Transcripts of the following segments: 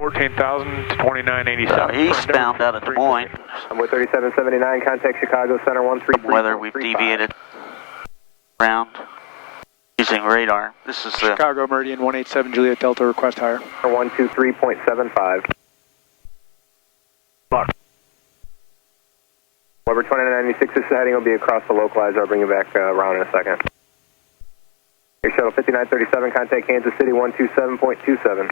14,000 to 2987. Eastbound out of Des Moines. Runway 3779, contact Chicago Center 13. Whether we've deviated around using radar. This is the Chicago Meridian 187 Juliet Delta, request higher. 123.75. Weber 2996, this heading will be across the localizer. I'll bring you back around in a second. Air Shuttle 5937, contact Kansas City 127.27.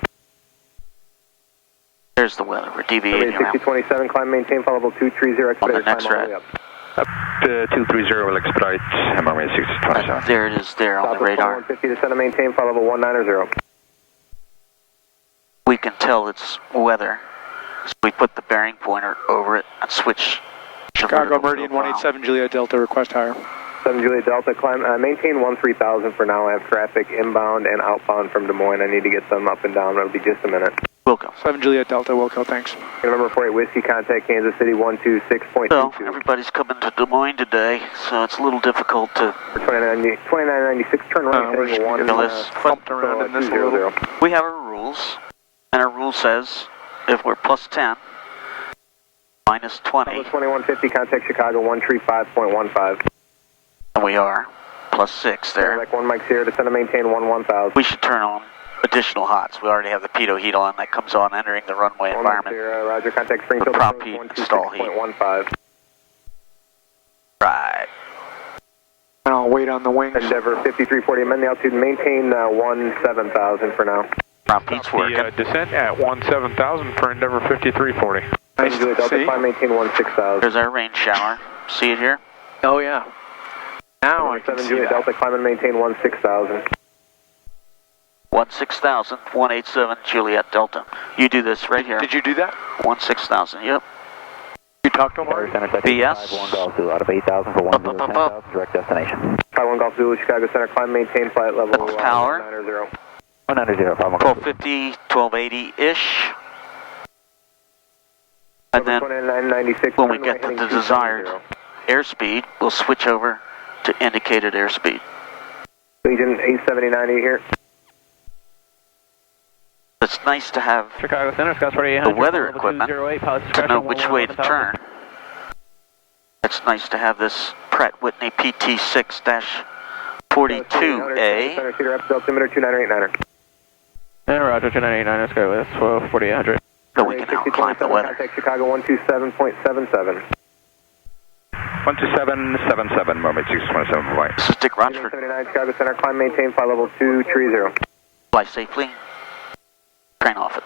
There's the weather. We're deviating around. 6027, climb, maintain, flight level 230. On the next ride. Up to 230 will expedite, runway 6027. There it is there on the radar. 150, descend and maintain, flight level 190. We can tell it's weather. So we put the bearing pointer over it and switch. Chicago Meridian 187 Juliet Delta, request higher. 7 Juliet Delta, climb, maintain 13,000 for now. I have traffic inbound and outbound from Des Moines. I need to get them up and down. It'll be just a minute. Wilco. 7 Juliet Delta, Wilco, thanks. Number 48 Whiskey, contact Kansas City 126.22. So, everybody's coming to Des Moines today, so it's a little difficult to... 2996, turn right, heading 1. Bumped around in this a little. We have our rules, and our rule says if we're plus 10, minus 20, 2150, contact Chicago 135.15. and we are plus 6 there. Like 1 Mike's here, descend and maintain 1000. We should turn on additional hots. We already have the pitot heat on. That comes on entering the runway environment. Here, Roger, contact Springfield. The prop heat, stall heat. 126.15. Right. And I'll wait on the wings. Endeavor 5340, amend the altitude, maintain 17,000 for now. Prop heat's working. Descent at 17,000 for Endeavor 5340. Nice to Delta, see. climb, maintain 16,000. There's our rain shower. See it here? Oh, yeah. Now I can 7 see Juliet that. Delta, climb and maintain 16,000. 16,000, 187 Juliet Delta. You do this right here. Did you do that? 16,000, yep. You talked to him? BS. 1 Golf Zulu out of 8,000 for 10,000, direct destination. 51 Golf Zulu, Chicago Center, climb, maintain flight level That's power. 190. 190, 1250, 1280-ish. And then 2996, when we get to the desired airspeed, we'll switch over to indicated airspeed. Legion 879 here. It's nice to have Chicago Center, Scott 4800. the weather equipment to know which way to turn. It's nice to have this Pratt Whitney PT6-42A. Center Cedar Rapids, altimeter 2989er. And Roger, 2989, let's go with 4800. So we can outclimb the weather. Contact Chicago 127.77. 12777, runway 627 flight. This is Dick Rochfort. 79 Chicago Center, climb, maintain flight level 230. Fly safely. Train off it.